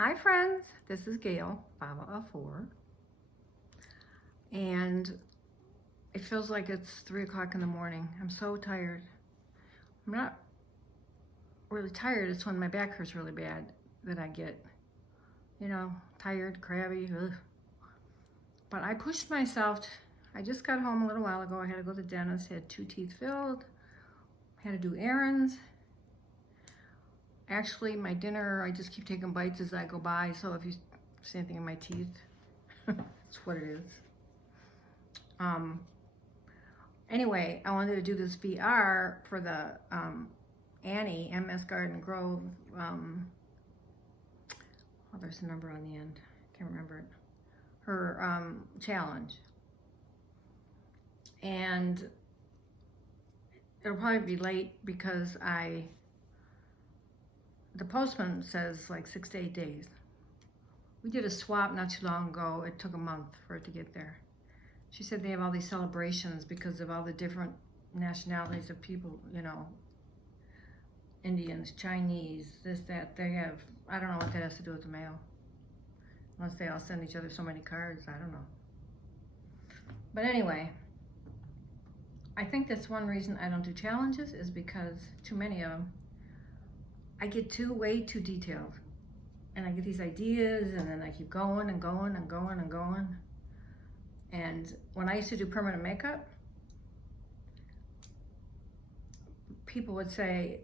Hi friends, this is Gail, Baba of 4, and it feels like it's 3 o'clock in the morning. I'm so tired. I'm not really tired, it's when my back hurts really bad that I get, tired, crabby, ugh. But I pushed myself. I just got home a little while ago. I had to go to the dentist, had 2 teeth filled, had to do errands. Actually, my dinner, I just keep taking bites as I go by, so if you see anything in my teeth, that's what it is. Anyway, I wanted to do this VR for the Annie, Msgardengrove, there's a number on the end, can't remember it, her challenge. And it'll probably be late because the postman says like 6 to 8 days. We did a swap not too long ago. It took a month for it to get there. She said they have all these celebrations because of all the different nationalities of people, Indians, Chinese, this, that. They have, I don't know what that has to do with the mail. Unless they all send each other so many cards, I don't know. But anyway, I think that's one reason I don't do challenges is because too many of them, I get way too detailed. And I get these ideas and then I keep going and going and going and going. And when I used to do permanent makeup, people would say,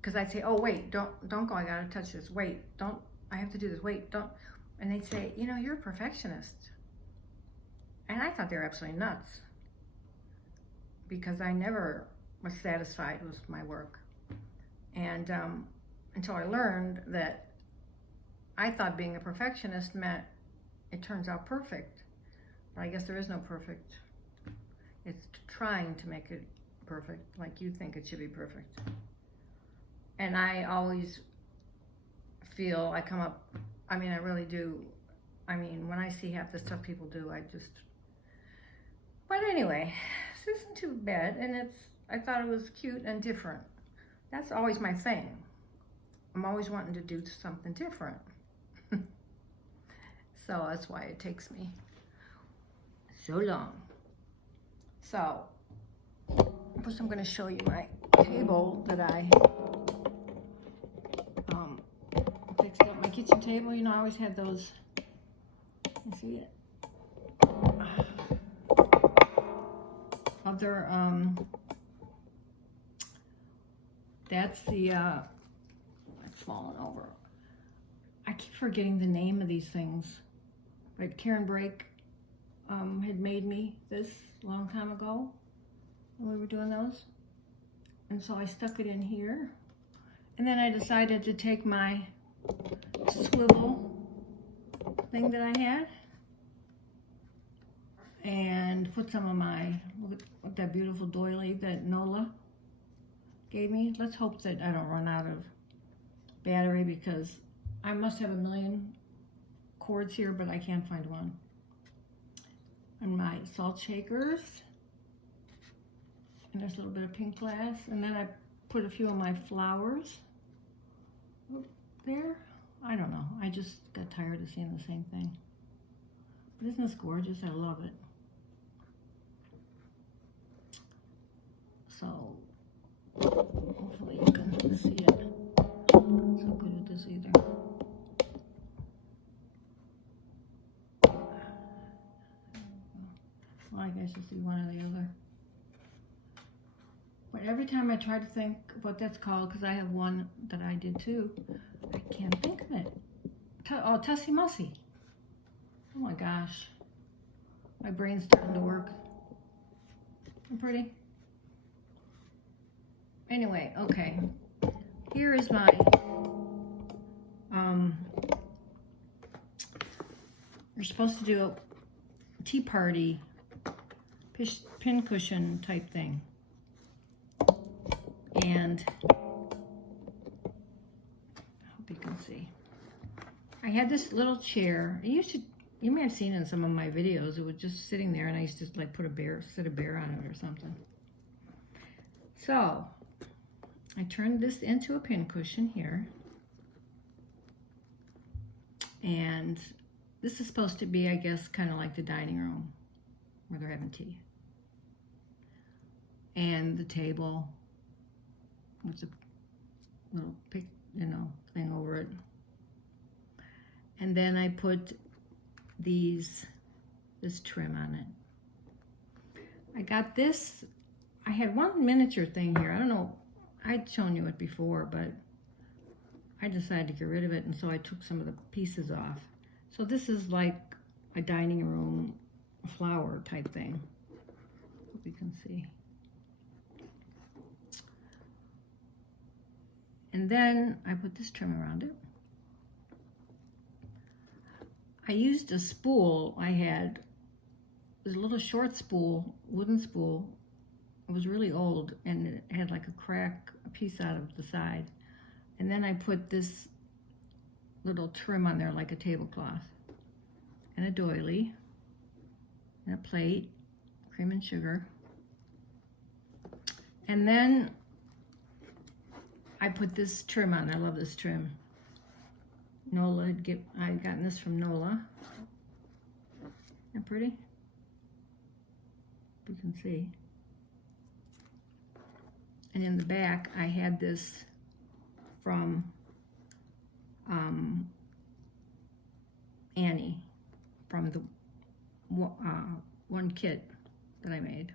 because I'd say, oh wait, don't go, I gotta touch this. Wait, I have to do this, wait, don't. And they'd say, you're a perfectionist. And I thought they were absolutely nuts because I never was satisfied with my work. And until I learned that I thought being a perfectionist meant it turns out perfect. But I guess there is no perfect. It's trying to make it perfect, like you think it should be perfect. And I always feel I come up, I really do. When I see half the stuff people do, but anyway, this isn't too bad, and I thought it was cute and different. That's always my thing. I'm always wanting to do something different. So that's why it takes me so long. So, first I'm going to show you my table that I fixed up. My kitchen table, I always had those. You see it? Other, that's the, it's fallen over. I keep forgetting the name of these things. But Karen Brake had made me this a long time ago when we were doing those. And so I stuck it in here. And then I decided to take my swivel thing that I had and put some of my, look at that beautiful doily that Nola gave me. Let's hope that I don't run out of battery because I must have a million cords here, but I can't find one. And my salt shakers. And there's a little bit of pink glass. And then I put a few of my flowers there. I don't know. I just got tired of seeing the same thing. But isn't this gorgeous? I love it. So, hopefully you can see it. I'm not so good with this either. Well, I guess you see one or the other. But every time I try to think what that's called, because I have one that I did too, I can't think of it. Oh, Tussie Mussy. Oh my gosh. My brain's starting to work. I'm pretty. Anyway, okay. Here is my you're supposed to do a tea party pin cushion type thing. And I hope you can see. I had this little chair. I used to, you may have seen in some of my videos, it was just sitting there and I used to like put sit a bear on it or something. So I turned this into a pin cushion here. And this is supposed to be, I guess, kind of like the dining room where they're having tea. And the table with the little thing over it. And then I put this trim on it. I got this, I had one miniature thing here. I don't know, I'd shown you it before, but I decided to get rid of it, and so I took some of the pieces off. So this is like a dining room flower type thing. Hope you can see. And then I put this trim around it. I used a spool I had. It was a little short spool, wooden spool. It was really old, and it had like a piece out of the side. And then I put this little trim on there like a tablecloth, and a doily, and a plate, cream and sugar. And then I put this trim on. I love this trim. I'd gotten this from Nola. Isn't that pretty? You can see. And in the back, I had this from Annie, from the one kit that I made.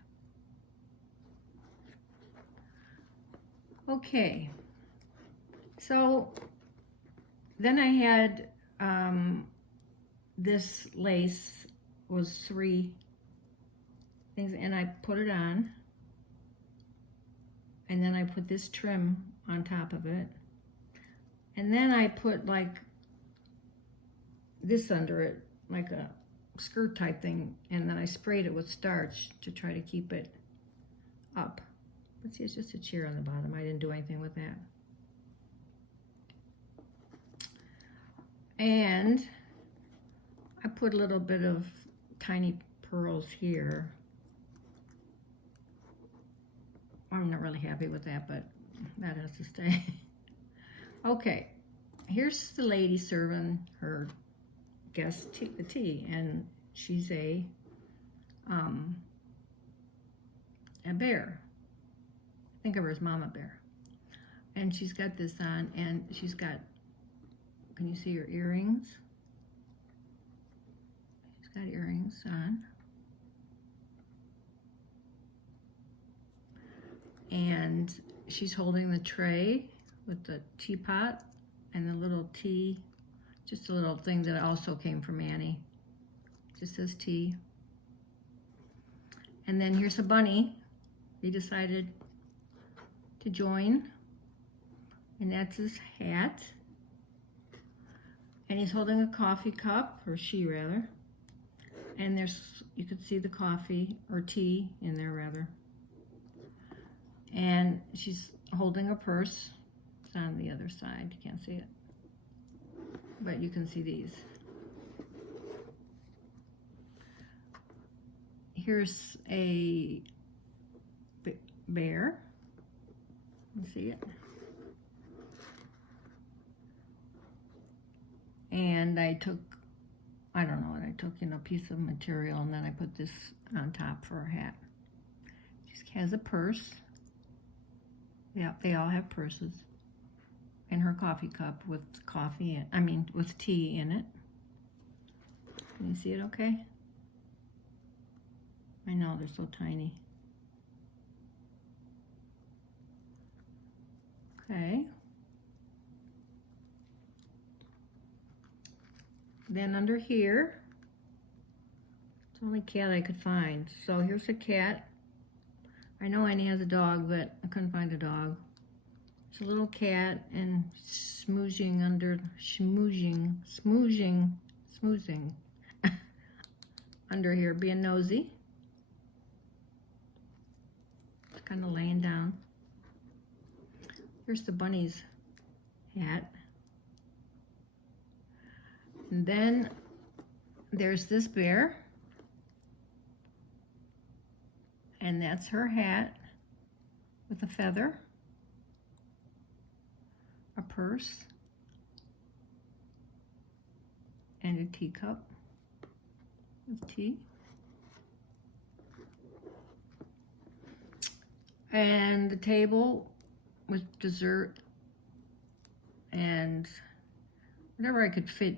Okay, so then I had this lace was 3 things, and I put it on, and then I put this trim on top of it, and then I put like this under it, like a skirt type thing, and then I sprayed it with starch to try to keep it up. Let's see, it's just a chair on the bottom. I didn't do anything with that. And I put a little bit of tiny pearls here. I'm not really happy with that, but that has to stay. Okay, here's the lady serving her guest the tea, and she's a bear. Think of her as Mama Bear. And she's got this on, and she's got, can you see her earrings? She's got earrings on. And she's holding the tray with the teapot and the little tea, just a little thing that also came from Annie. Just says tea. And then here's a bunny. He decided to join, and that's his hat. And he's holding a coffee cup, or she rather. And you could see the coffee, or tea in there rather. And she's holding a purse. It's on the other side, you can't see it. But you can see these. Here's a bear. You see it? And I took, I don't know what I took, a piece of material, and then I put this on top for her hat. She has a purse. Yeah, they all have purses. And her coffee cup with coffee, with tea in it. Can you see it okay? I know, they're so tiny. Okay. Then under here, it's the only cat I could find. So here's a cat. I know Annie has a dog, but I couldn't find a dog. It's a little cat, and smoozing under here, being nosy. It's kind of laying down. Here's the bunny's hat. And then there's this bear. And that's her hat with a feather, a purse, a teacup with tea. And the table with dessert and whatever I could fit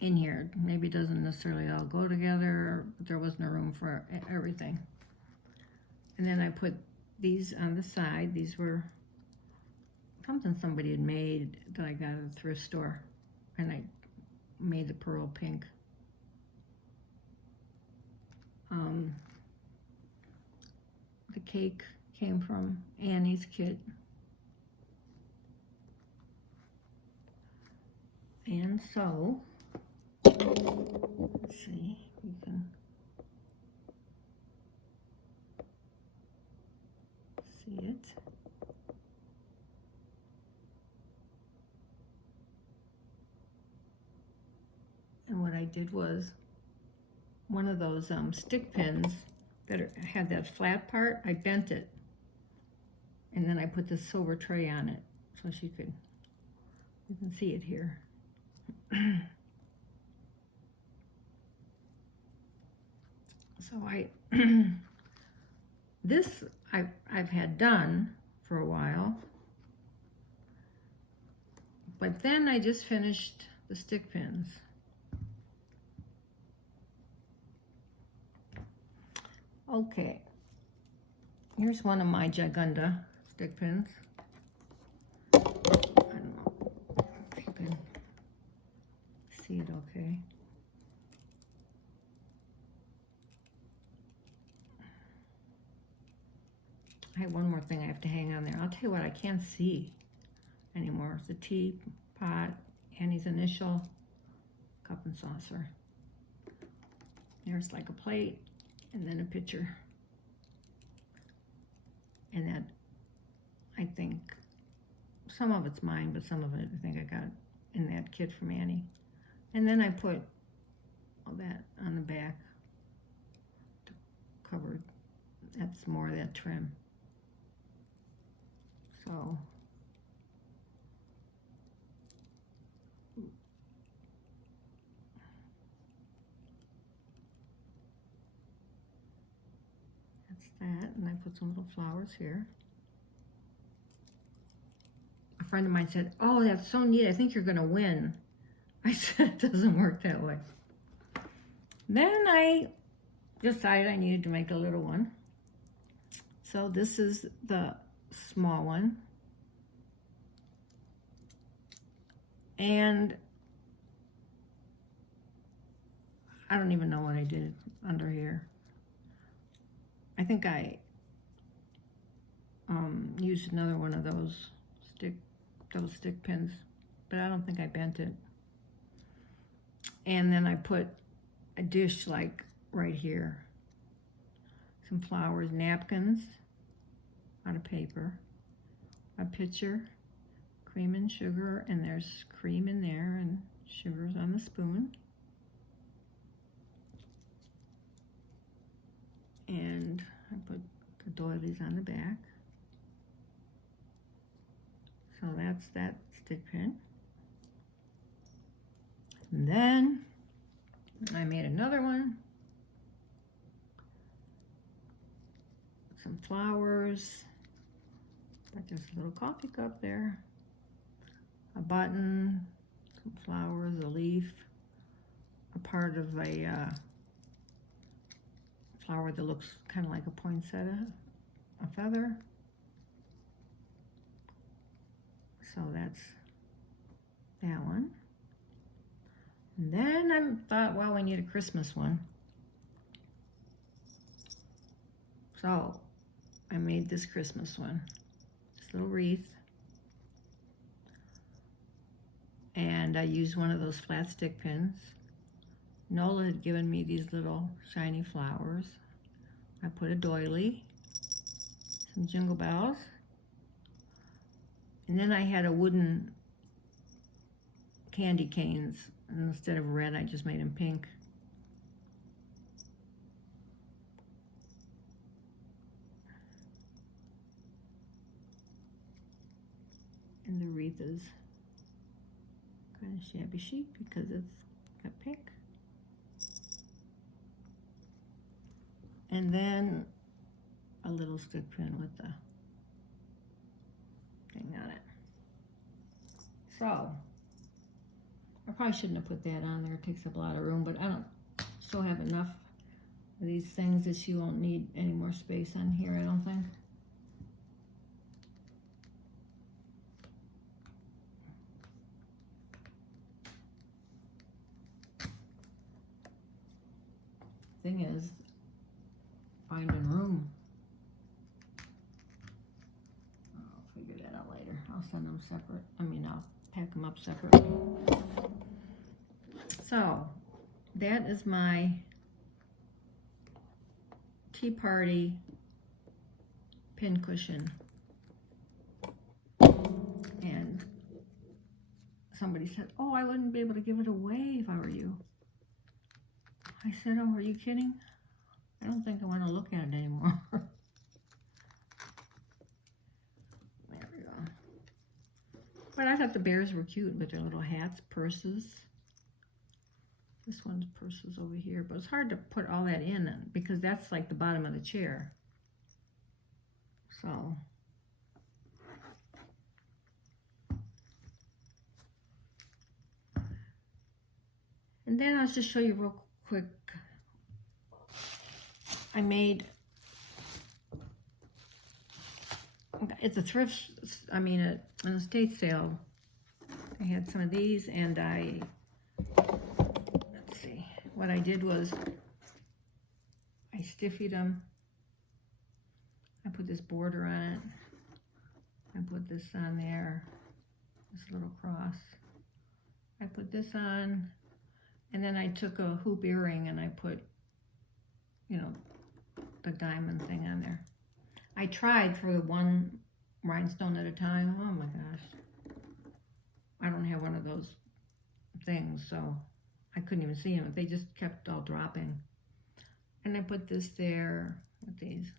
in here. Maybe it doesn't necessarily all go together, but there wasn't a room for everything. And then I put these on the side. These were something somebody had made that I got at a thrift store, and I made the pearl pink. The cake came from Annie's kit. And so, let's see, you can see it. And what I did was, one of those stick pins that had that flat part, I bent it. And then I put this silver tray on it so you can see it here. So this I've had done for a while, but then I just finished the stick pins. Okay, here's one of my Gigunda stick pins. I don't know if you can see it okay. I have one more thing I have to hang on there. I'll tell you what, I can't see anymore. It's a teapot, Annie's initial, cup and saucer. There's like a plate and then a pitcher. And that, I think, some of it's mine, but some of it I think I got in that kit from Annie. And then I put all that on the back to cover. That's more of that trim. So that's that, and I put some little flowers here. A friend of mine said, "Oh, that's so neat, I think you're gonna win." I said, "It doesn't work that way." Then I decided I needed to make a little one. So this is the small one. And I don't even know what I did under here. I think I used another one of those stick pins, but I don't think I bent it. And then I put a dish like right here. Some flowers, napkins out of paper, a pitcher, cream and sugar, and there's cream in there and sugar's on the spoon. And I put the doilies on the back. So that's that stick pin. And then I made another one. Some flowers. Got just a little coffee cup there. A button, some flowers, a leaf, a part of a flower that looks kind of like a poinsettia, a feather. So that's that one. And then I thought, well, we need a Christmas one. So I made this Christmas one, this little wreath. And I used one of those flat stick pins. Nola had given me these little shiny flowers. I put a doily, some jingle bells, and then I had a wooden candy canes, and instead of red, I just made them pink. And the wreath is kind of shabby chic because it's got pink. And then a little stick pin with the thing on it. So, I probably shouldn't have put that on there. It takes up a lot of room, but I don't still have enough of these things that you won't need any more space on here, I don't think. Thing is, finding room. I'll figure that out later. I'll send them separate. I'll pack them up separately. So, that is my Tea Party pin cushion. And somebody said, oh, I wouldn't be able to give it away if I were you. I said, oh, are you kidding? I don't think I want to look at it anymore. There we go. But I thought the bears were cute with their little hats, purses. This one's purses over here, but it's hard to put all that in because that's like the bottom of the chair. So. And then I'll just show you real quick. I made, it's a thrift, an estate sale. I had some of these and let's see, what I did was I stiffied them. I put this border on it. I put this on there, this little cross. I put this on, and then I took a hoop earring and I put, the diamond thing on there. I tried for the one rhinestone at a time. Oh my gosh. I don't have one of those things, so I couldn't even see them. They just kept all dropping. And I put this there with these.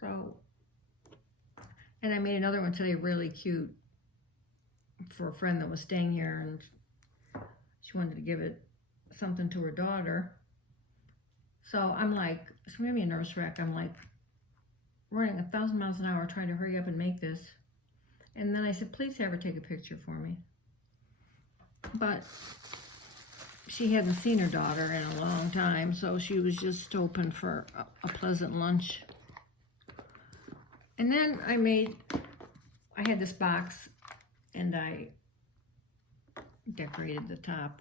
So, and I made another one today really cute for a friend that was staying here, and she wanted to give it something to her daughter. So I'm like, it's made me a nervous wreck. I'm like running 1,000 miles an hour trying to hurry up and make this. And then I said, please have her take a picture for me. But she hadn't seen her daughter in a long time, so she was just hoping for a pleasant lunch. And then I had this box, and I decorated the top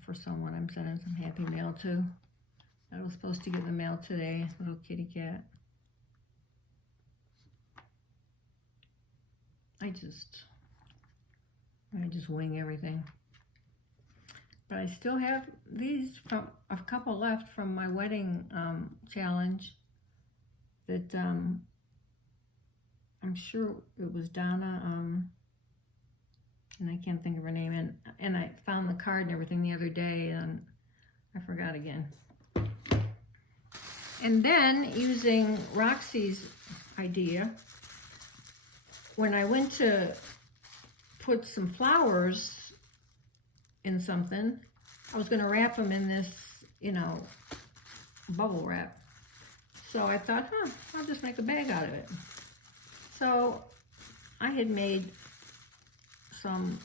for someone I'm sending some happy mail to. I was supposed to get the mail today, little kitty cat. I just wing everything. But I still have these, from a couple left from my wedding challenge that I'm sure it was Donna, and I can't think of her name, and I found the card and everything the other day, and I forgot again. And then, using Roxy's idea, when I went to put some flowers in something, I was going to wrap them in this, bubble wrap. So I thought, I'll just make a bag out of it. So I had made some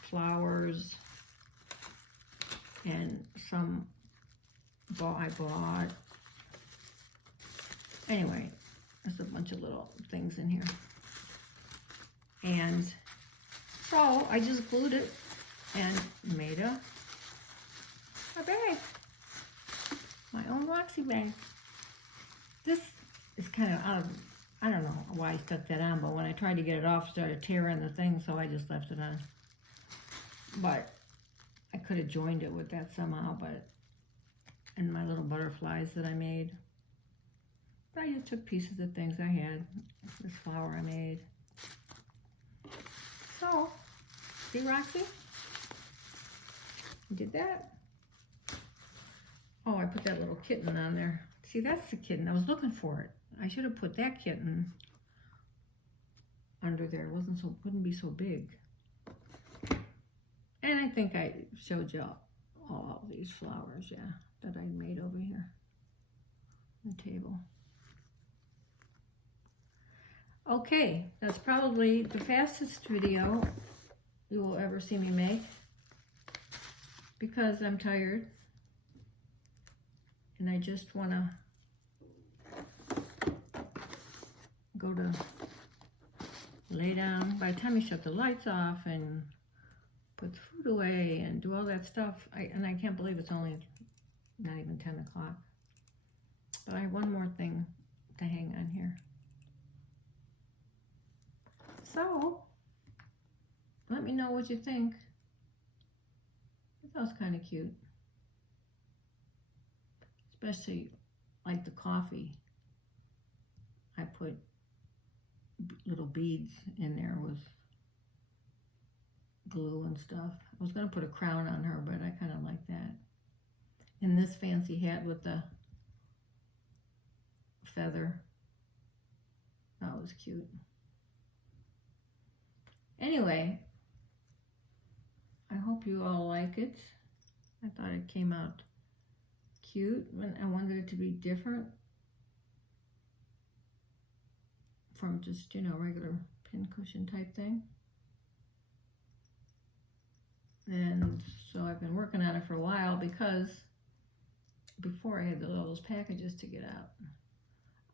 flowers and some I bought. Anyway, there's a bunch of little things in here. And so I just glued it and made a bag. My own Roxy bag. This is kind of out of, I don't know why I stuck that on, but when I tried to get it off, it started tearing the thing, so I just left it on. But I could have joined it with that somehow, and my little butterflies that I made. But I just took pieces of things I had. This flower I made. So, see, Roxy? I did that. Oh, I put that little kitten on there. See, that's the kitten. I was looking for it. I should have put that kitten under there. It wouldn't be so big. And I think I showed you all these flowers, yeah, that I made over here on the table. Okay, that's probably the fastest video you will ever see me make because I'm tired and I just want to go to lay down. By the time you shut the lights off and put the food away and do all that stuff, I can't believe it's only not even 10 o'clock. But I have one more thing to hang on here. So, let me know what you think. That was kind of cute. Especially like the coffee. I put little beads in there with glue and stuff. I was going to put a crown on her, but I kind of like that. And this fancy hat with the feather. That was cute. Anyway, I hope you all like it. I thought it came out cute, and I wanted it to be different from just, you know, regular pincushion type thing. And so I've been working on it for a while because before I had all those packages to get out.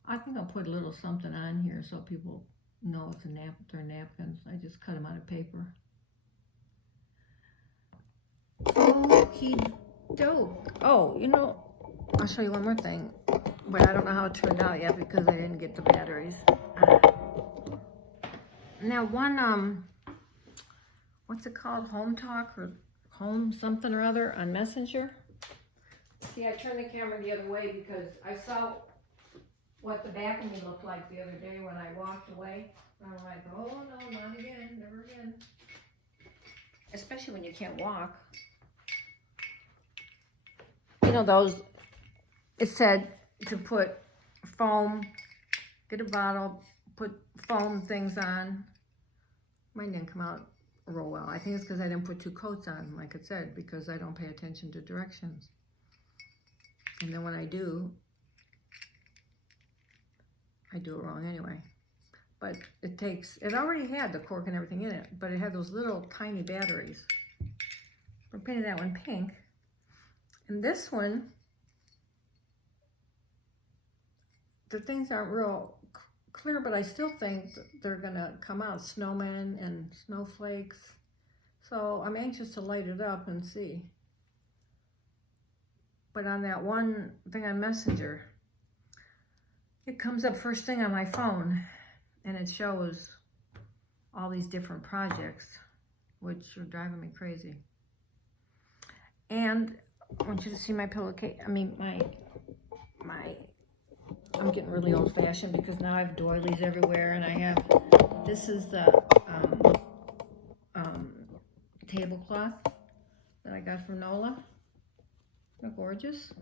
I think I'll put a little something on here so people know it's they're napkins. I just cut them out of paper. Okie doke. Oh, you know, I'll show you one more thing, but I don't know how it turned out yet because I didn't get the batteries. Now one, what's it called? Home Talk or Home something or other on Messenger. See, I turned the camera the other way because I saw what the back of me looked like the other day when I walked away. And I'm like, oh no, not again, never again. Especially when you can't walk. You know those, it said to put foam, get a bottle, put foam things on. Mine didn't come out real well. I think it's because I didn't put two coats on, like it said, because I don't pay attention to directions. And then when I do it wrong anyway. But it already had the cork and everything in it, but it had those little tiny batteries. I painted that one pink. And this one, the things aren't real clear, but I still think they're gonna come out, snowmen and snowflakes. So I'm anxious to light it up and see. But on that one thing on Messenger, it comes up first thing on my phone, and it shows all these different projects, which are driving me crazy. And I want you to see my pillowcase. I mean, I'm getting really old-fashioned because now I have doilies everywhere, and I have, this is the tablecloth that I got from Nola. They're gorgeous.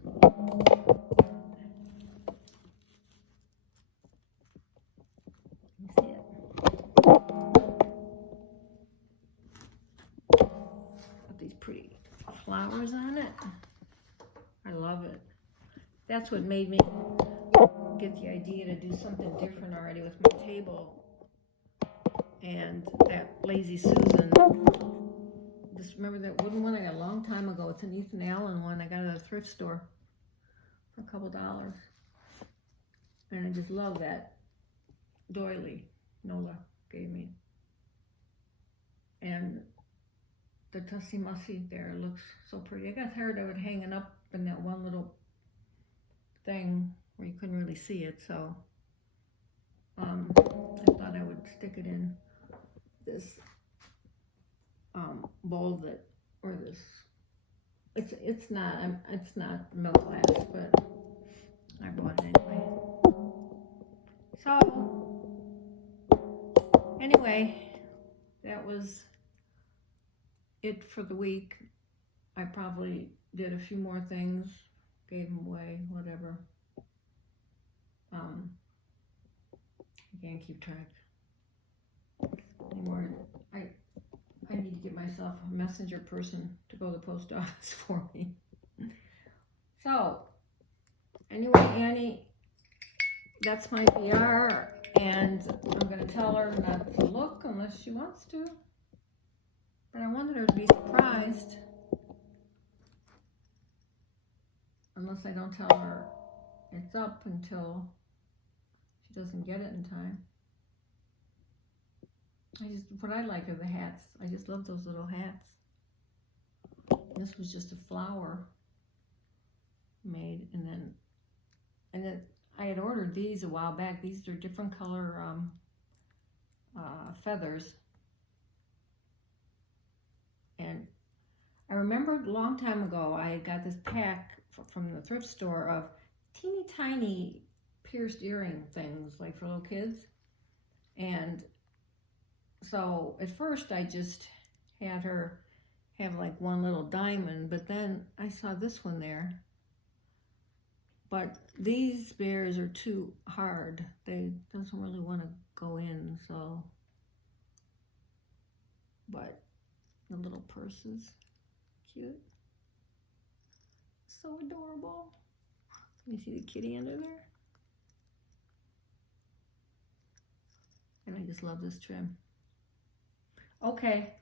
See it? Got these pretty flowers on it. I love it. That's what made me get the idea to do something different already with my table. And that Lazy Susan, just remember that wooden one I got a long time ago. It's an Ethan Allen one. I got it at a thrift store for a couple $. And I just love that doily Nola gave me. And the Tussie Mussy there looks so pretty. I got tired of it hanging up in that one little thing where you couldn't really see it, so I thought I would stick it in this bowl that, or this, it's not milk glass, but I bought it anyway. So anyway, that was it for the week. I probably did a few more things, gave them away, whatever. I can't keep track anymore. I I need to get myself a messenger person to go to the post office for me. So, anyway, Annie, that's my PR, and I'm going to tell her not to look unless she wants to. But I wanted her to be surprised. Unless I don't tell her it's up until she doesn't get it in time. What I like are the hats. I just love those little hats. This was just a flower made, and then I had ordered these a while back. These are different color feathers. And I remembered a long time ago, I had got this pack from the thrift store of teeny tiny pierced earring things, like for little kids. And so at first I just had her have like one little diamond, but then I saw this one there. But these bears are too hard. They doesn't really want to go in, so. But the little purses, cute. So adorable. You see the kitty under there? And I just love this trim. Okay,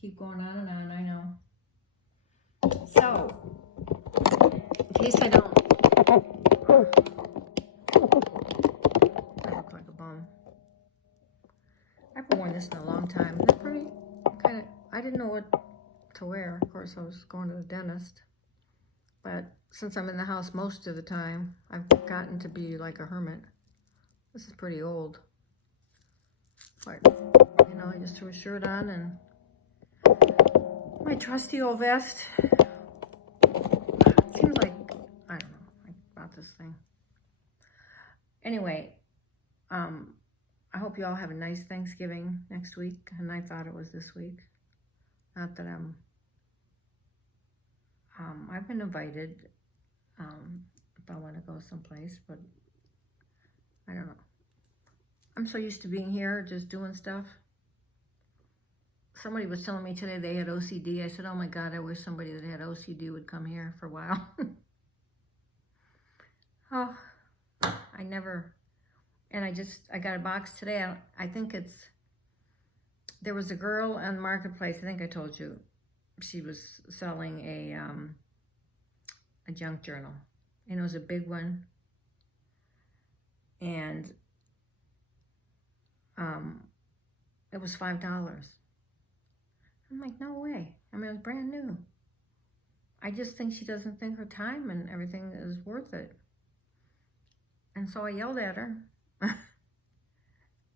keep going on and on, I know. So, in case I don't, I look like a bum. I haven't worn this in a long time. They're pretty, I didn't know what to wear. Of course, I was going to the dentist. But since I'm in the house most of the time, I've gotten to be like a hermit. This is pretty old. But, you know, I just threw a shirt on and my trusty old vest. It seems like, I don't know, I bought this thing. Anyway, I hope you all have a nice Thanksgiving next week. And I thought it was this week. Not that I've been invited if I want to go someplace, but I don't know. I'm so used to being here, just doing stuff. Somebody was telling me today they had OCD. I said, oh my God, I wish somebody that had OCD would come here for a while. Oh, I never, and I got a box today. I think there was a girl on the marketplace, I think I told you, she was selling a junk journal, and it was a big one, and it was $5. I'm like, no way. I mean, it was brand new. I just think she doesn't think her time and everything is worth it. And so I yelled at her.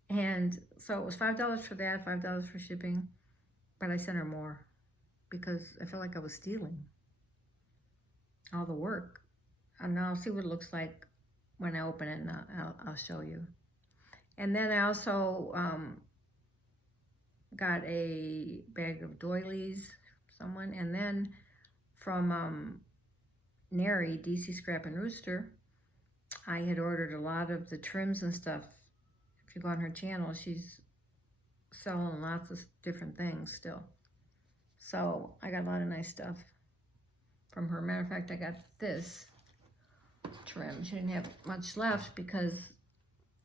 And so it was $5 for that, $5 for shipping, but I sent her more because I felt like I was stealing all the work. And now I'll see what it looks like when I open it, and I'll show you. And then I also got a bag of doilies from someone, and then from Neri, DC Scrap and Rooster, I had ordered a lot of the trims and stuff. If you go on her channel, she's selling lots of different things still. So I got a lot of nice stuff from her. Matter of fact, I got this trim. She didn't have much left because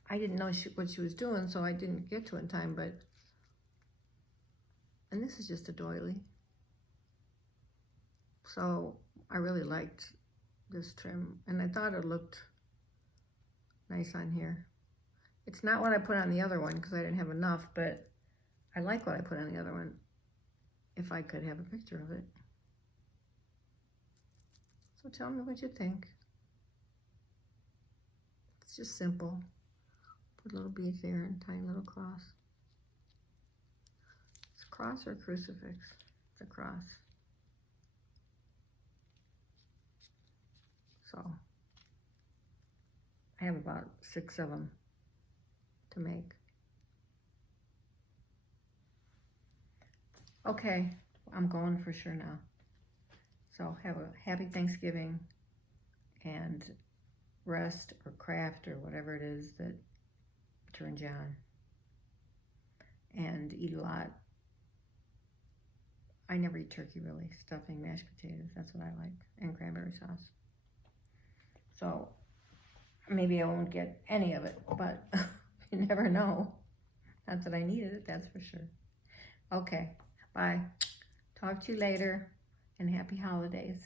I didn't know what she was doing, so I didn't get to it in time, but, and this is just a doily. So I really liked this trim, and I thought it looked nice on here. It's not what I put on the other one because I didn't have enough, but I like what I put on the other one if I could have a picture of it. So tell me what you think. It's just simple. Put a little bead there and tiny little cross. It's a cross or a crucifix? It's a cross. So I have about 6 of them to make. Okay, I'm going for sure now. So have a happy Thanksgiving and rest or craft or whatever it is that turns you on. And eat a lot I never eat turkey really. Stuffing, mashed potatoes, that's what I like, and cranberry sauce. So maybe I won't get any of it, but you never know. Not that I needed it, that's for sure. Okay, bye. Talk to you later, and happy holidays.